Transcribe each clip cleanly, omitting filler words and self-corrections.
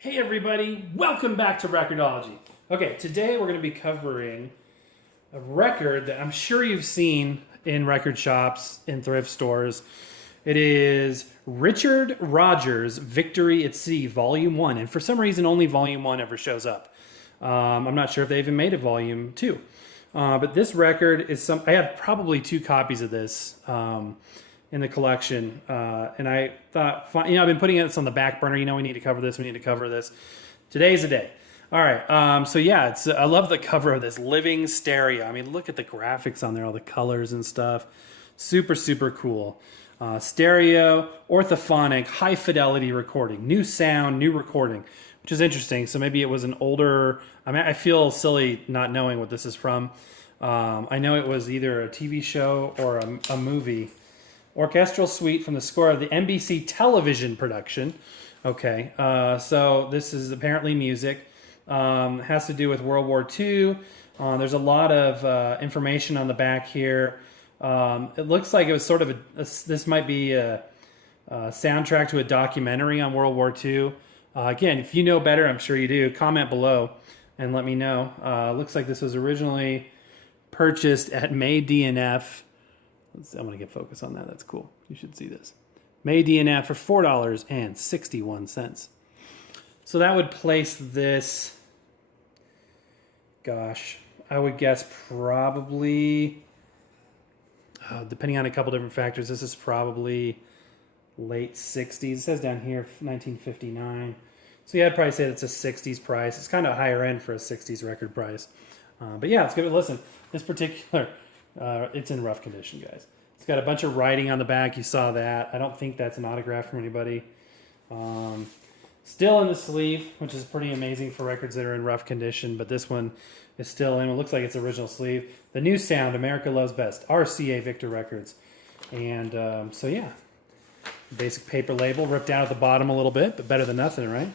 Hey everybody, welcome back to Record-ology. Okay, today we're going to be covering a record that I'm sure you've seen in record shops, in thrift stores. It is Richard Rodgers' Victory at Sea, Volume 1. And for some reason, only Volume 1 ever shows up. I'm not sure if they even made a Volume 2. But this record is I have probably 2 copies of this. In the collection, and I thought, I've been putting this on the back burner. We need to cover this. We need to cover this. Today's the day. All right. So yeah, I love the cover of this living stereo. I mean, look at the graphics on there, all the colors and stuff. Super, super cool. Stereo, orthophonic, high fidelity recording, new sound, new recording, which is interesting. So maybe it was an older. I mean, I feel silly not knowing what this is from. I know it was either a TV show or a movie. Orchestral suite from the score of the NBC television production. Okay, so this is apparently music. Has to do with World War II. There's a lot of information on the back here. It looks like it was sort of this might be a soundtrack to a documentary on World War II. Again, if you know better, I'm sure you do. Comment below and let me know. Looks like this was originally purchased at May DNF. I'm going to get focus on that. That's cool. You should see this. May DNF for $4.61. So that would place this, gosh, I would guess probably, depending on a couple different factors, this is probably late 60s. It says down here 1959. So yeah, I'd probably say it's a 60s price. It's kind of higher end for a 60s record price. But yeah, let's give it a listen. This particular... it's in rough condition, guys. It's got a bunch of writing on the back. You saw that. I don't think that's an autograph from anybody. Still in the sleeve, which is pretty amazing for records that are in rough condition, but this one is still in. It looks like it's original sleeve. The new sound, America Loves Best, RCA Victor Records. And so yeah, basic paper label, ripped out at the bottom a little bit, but better than nothing, right?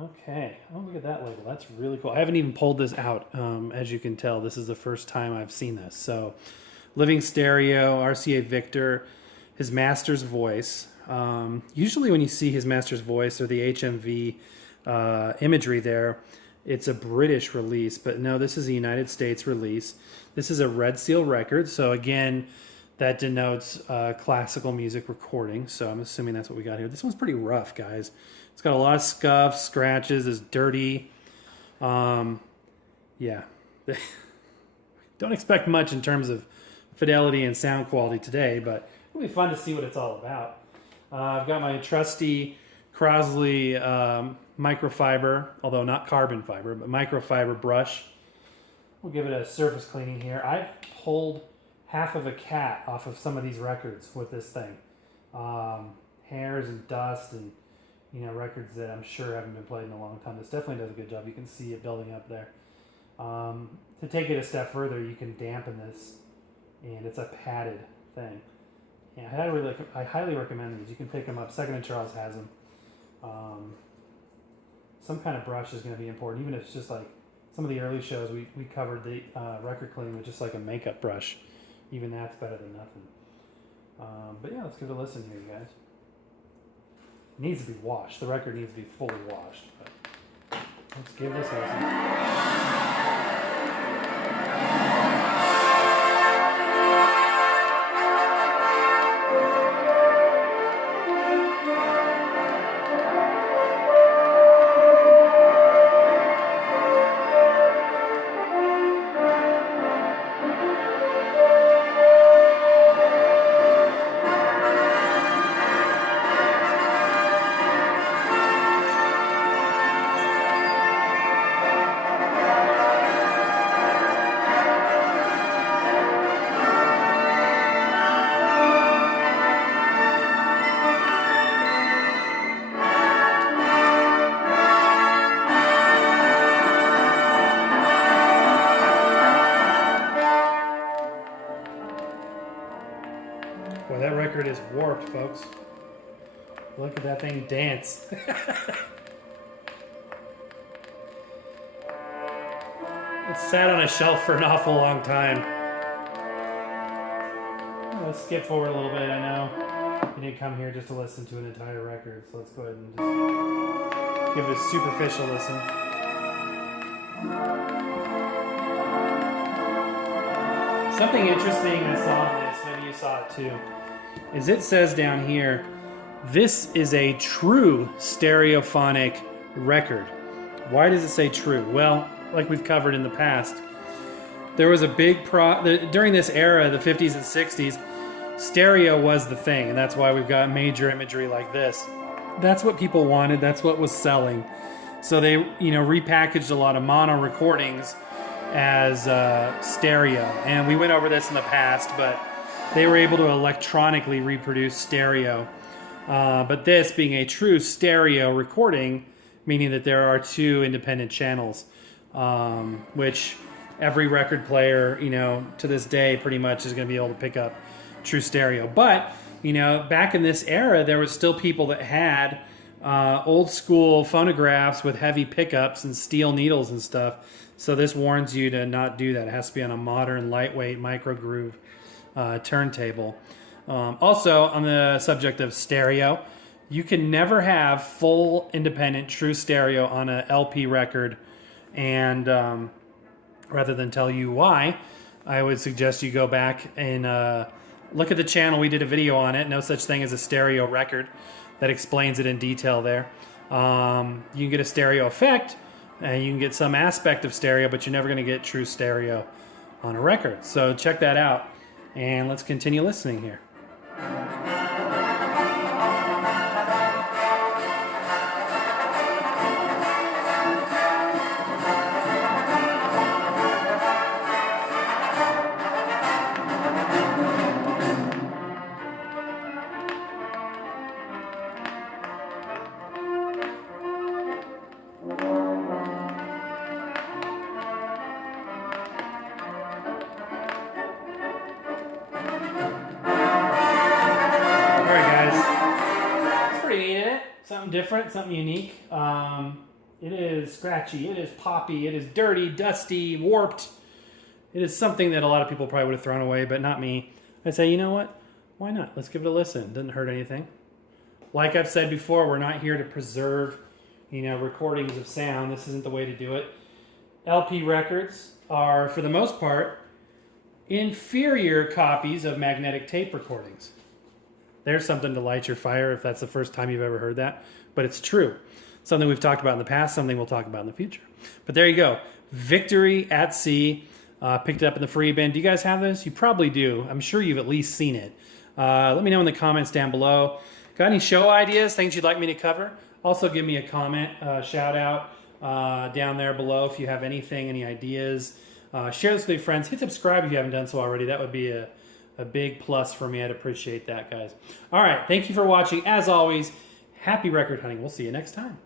Okay. Oh, look at that label. That's really cool. I haven't even pulled this out. As you can tell, this is the first time I've seen this. So, living stereo, RCA Victor, his master's voice. Usually when you see his master's voice or the HMV imagery there, it's a British release. But no, this is a United States release. This is a Red Seal record. So again, that denotes classical music recording. So I'm assuming that's what we got here. This one's pretty rough, guys. It's got a lot of scuffs, scratches, it's dirty. Yeah. Don't expect much in terms of fidelity and sound quality today, but it'll be fun to see what it's all about. I've got my trusty Crosley microfiber, although not carbon fiber, but microfiber brush. We'll give it a surface cleaning here. I've pulled half of a cat off of some of these records with this thing. Hairs and dust and records that I'm sure haven't been played in a long time. This definitely does a good job. You can see it building up there. To take it a step further, you can dampen this, and it's a padded thing. Yeah, I highly recommend these. You can pick them up. Second and Charles has them. Some kind of brush is going to be important, even if it's just like some of the early shows we covered the record cleaning with just like a makeup brush. Even that's better than nothing. But yeah, let's give it a listen here, you guys. It needs to be washed. The record needs to be fully washed. But let's give this a listen. Boy, that record is warped, folks. Look at that thing dance. It sat on a shelf for an awful long time. Let's skip forward a little bit. I know you didn't come here just to listen to an entire record, so let's go ahead and just... Give it a superficial listen. Something interesting I saw in this, maybe you saw it too, is it says down here, this is a true stereophonic record. Why does it say true? Well, like we've covered in the past, there was a big during this era, the 50s and 60s, stereo was the thing, and that's why we've got major imagery like this. That's what people wanted, that's what was selling. So they, repackaged a lot of mono recordings as stereo. And we went over this in the past, but they were able to electronically reproduce stereo. But this being a true stereo recording, meaning that there are two independent channels, which every record player, to this day pretty much is going to be able to pick up true stereo. But, back in this era, there was still people that had old school phonographs with heavy pickups and steel needles and stuff. So this warns you to not do that. It has to be on a modern, lightweight, micro groove turntable. Also, on the subject of stereo, you can never have full, independent, true stereo on a LP record. And rather than tell you why, I would suggest you go back and look at the channel. We did a video on it. No such thing as a stereo record. That explains it in detail there. You can get a stereo effect, and you can get some aspect of stereo, but you're never going to get true stereo on a record. So check that out, and let's continue listening here. Something different, something unique. It is scratchy, it is poppy, it is dirty, dusty, warped. It is something that a lot of people probably would have thrown away, but not me. I say, you know what? Why not? Let's give it a listen. Doesn't hurt anything. Like I've said before, we're not here to preserve, recordings of sound. This isn't the way to do it. LP records are, for the most part, inferior copies of magnetic tape recordings. There's something to light your fire if that's the first time you've ever heard that. But it's true. Something we've talked about in the past, something we'll talk about in the future. But there you go. Victory at Sea. Picked it up in the free bin. Do you guys have this? You probably do. I'm sure you've at least seen it. Let me know in the comments down below. Got any show ideas, things you'd like me to cover? Also give me a comment, shout out down there below if you have anything, any ideas. Share this with your friends. Hit subscribe if you haven't done so already. That would be a big plus for me. I'd appreciate that, guys. All right. Thank you for watching. As always, happy record hunting. We'll see you next time.